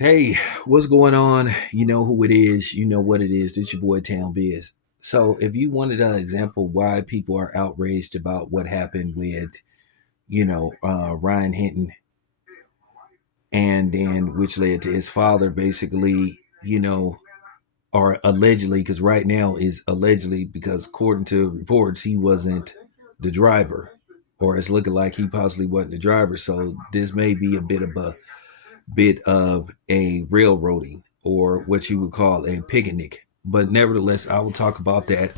Hey, what's going on? You know who it is. You know what it is. It's your boy Town Biz. So, if you wanted an example why people are outraged about what happened with, Ryan Hinton, and then which led to his father basically, or allegedly, because right now is allegedly because according to reports, he wasn't the driver, or it's looking like he possibly wasn't the driver. So, this may be a bit of a railroading or what you would call a picnic. But nevertheless, I will talk about that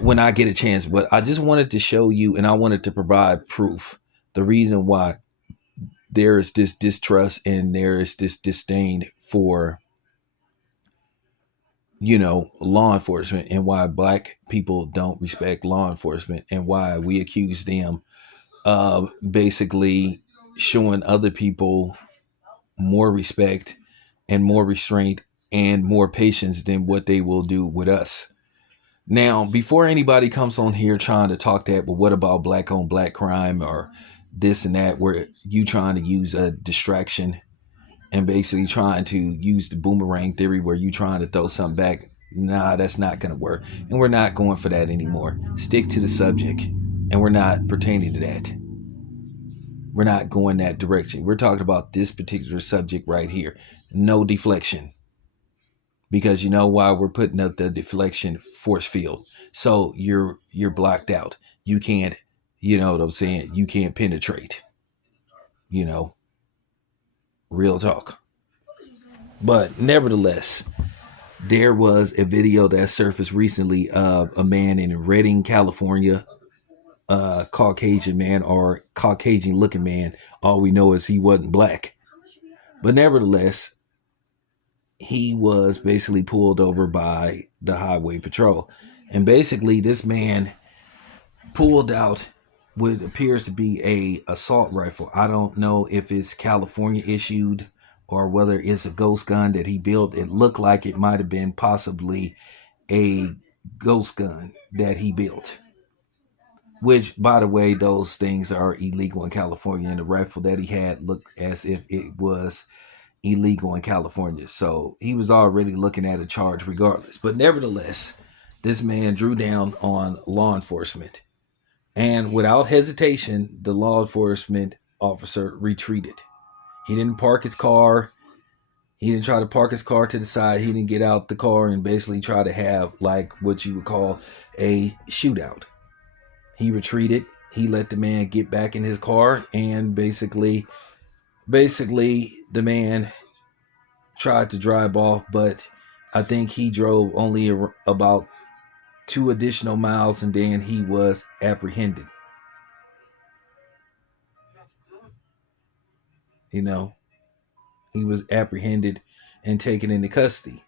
when I get a chance. But I just wanted to show you and I wanted to provide proof. The reason why there is this distrust and there is this disdain for, law enforcement, and why black people don't respect law enforcement, and why we accuse them of basically showing other people more respect and more restraint and more patience than what they will do with us. Now, before anybody comes on here trying to talk that, but what about black on black crime or this and that, where you trying to use a distraction and basically trying to use the boomerang theory where you trying to throw something back. Nah, that's not going to work. And we're not going for that anymore. Stick to the subject. And we're not pertaining to that. We're not going that direction. We're talking about this particular subject right here. No deflection. Because you know why we're putting up the deflection force field. So you're blocked out. You can't, you know what I'm saying? You can't penetrate. You know, real talk. But nevertheless, there was a video that surfaced recently of a man in Redding, California, Caucasian man or Caucasian looking man. All we know is he wasn't black. But nevertheless, he was basically pulled over by the highway patrol. And basically this man pulled out what appears to be a assault rifle. I don't know if it's California issued or whether it's a ghost gun that he built. It looked like it might have been possibly a ghost gun that he built. Which, by the way, those things are illegal in California, and the rifle that he had looked as if it was illegal in California. So he was already looking at a charge regardless. But nevertheless, this man drew down on law enforcement. And without hesitation, the law enforcement officer retreated. He didn't park his car. He didn't try to park his car to the side. He didn't get out the car and basically try to have like what you would call a shootout. He retreated. He let the man get back in his car, and basically the man tried to drive off, but I think he drove only about 2 additional miles, and then he was apprehended. You know, he was apprehended and taken into custody.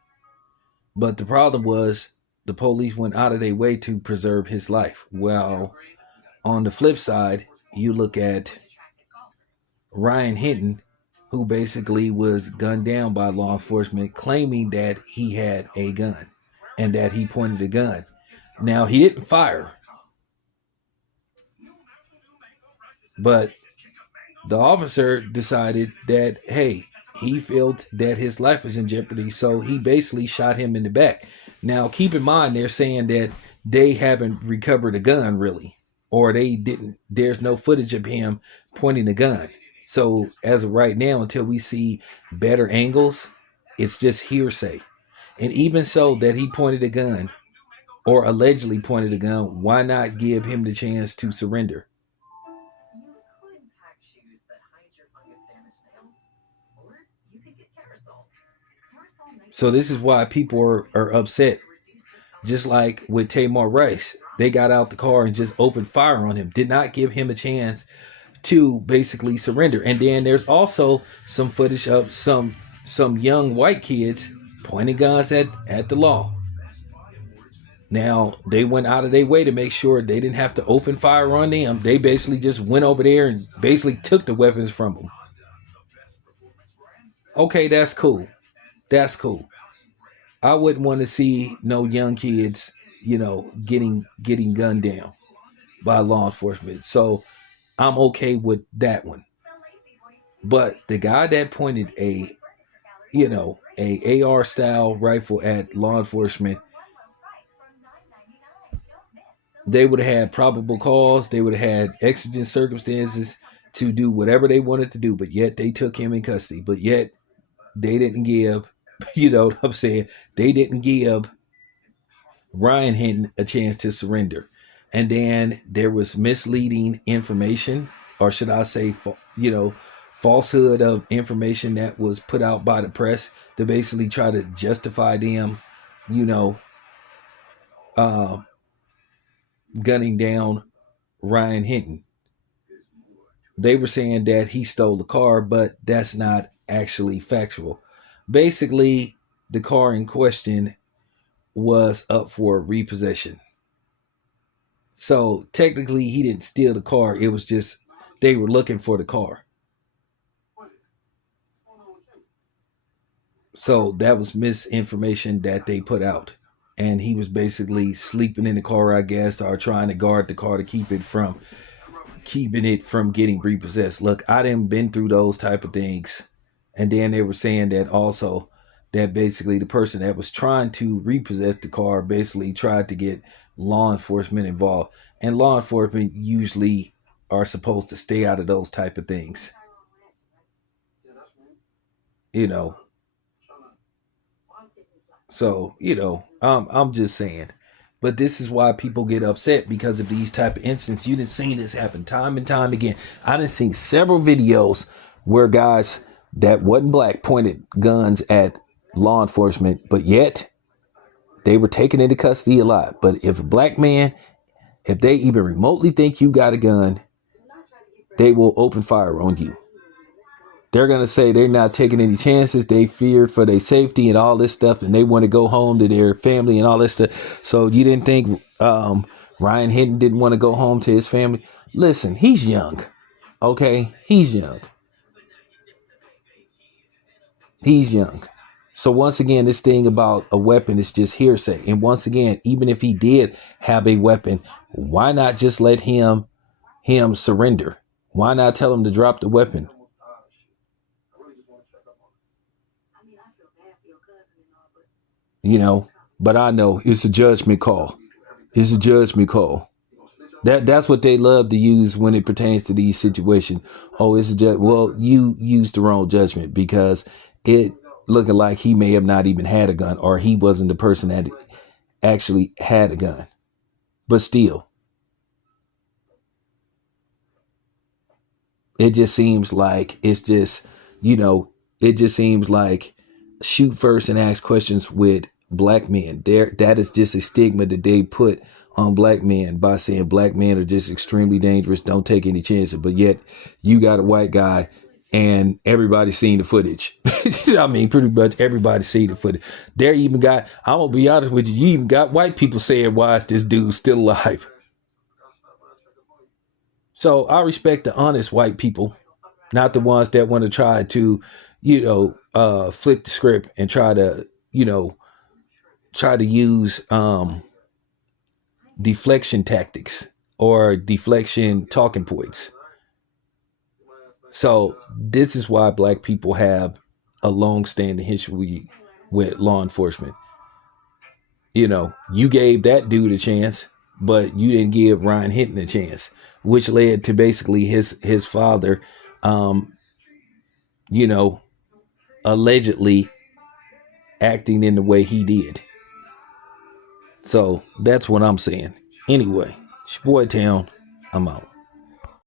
But the problem was the police went out of their way to preserve his life. Well, on the flip side, you look at Ryan Hinton, who basically was gunned down by law enforcement, claiming that he had a gun and that he pointed a gun. Now, he didn't fire, but the officer decided that, hey, he felt that his life was in jeopardy, so he basically shot him in the back. Now, keep in mind, they're saying that they haven't recovered a gun, really, or they didn't. There's no footage of him pointing a gun. So, as of right now, until we see better angles, it's just hearsay. And even so, that he pointed a gun or allegedly pointed a gun, why not give him the chance to surrender? So this is why people are upset. Just like with Tamar Rice, they got out the car and just opened fire on him. Did not give him a chance to basically surrender. And then there's also some footage of some young white kids pointing guns at the law. Now they went out of their way to make sure they didn't have to open fire on them. They basically just went over there and basically took the weapons from them. Okay, that's cool. That's cool. I wouldn't want to see no young kids, getting gunned down by law enforcement. So I'm okay with that one. But the guy that pointed a AR style rifle at law enforcement, they would have had probable cause. They would have had exigent circumstances to do whatever they wanted to do, but yet they took him in custody. But yet they didn't give, you know what I'm saying? They didn't give Ryan Hinton a chance to surrender. And then there was misleading information, or should I say, falsehood of information that was put out by the press to basically try to justify them, you know, uh, gunning down Ryan Hinton. They were saying that he stole the car, but that's not actually factual. Basically, the car in question was up for repossession. So technically, he didn't steal the car. It was just they were looking for the car. So that was misinformation that they put out. And he was basically sleeping in the car, I guess, or trying to guard the car to keeping it from getting repossessed. Look, I didn't been through those type of things. And then they were saying that also that basically the person that was trying to repossess the car basically tried to get law enforcement involved. And law enforcement usually are supposed to stay out of those type of things. You know. So, I'm just saying. But this is why people get upset because of these type of incidents. You didn't see this happen time and time again. I done seen several videos where guys that wasn't black pointed guns at law enforcement, but yet they were taken into custody alive. But if a black man, if they even remotely think you got a gun, they will open fire on you. They're going to say they're not taking any chances. They feared for their safety and all this stuff, and they want to go home to their family and all this stuff. So you didn't think Ryan Hinton didn't want to go home to his family? Listen, he's young. Okay? He's young. He's young. So once again, this thing about a weapon is just hearsay. And once again, even if he did have a weapon, why not just let him surrender? Why not tell him to drop the weapon? But I know it's a judgment call. It's a judgment call. That's what they love to use when it pertains to these situations. Oh, it's a well, you used the wrong judgment because it looking like he may have not even had a gun, or he wasn't the person that actually had a gun. But still, it just seems like it just seems like shoot first and ask questions with black men. That is just a stigma that they put on black men by saying black men are just extremely dangerous, don't take any chances. But yet you got a white guy and everybody's seen the footage. I mean, pretty much everybody's seen the footage. There even got, I'm gonna be honest with you, you even got white people saying, why is this dude still alive? So I respect the honest white people, not the ones that want to try to, flip the script and try to use deflection tactics or deflection talking points. So this is why black people have a long-standing history with law enforcement. You gave that dude a chance, but you didn't give Ryan Hinton a chance, which led to basically his father, allegedly acting in the way he did. So that's what I'm saying. Anyway, it's your boy Town. I'm out.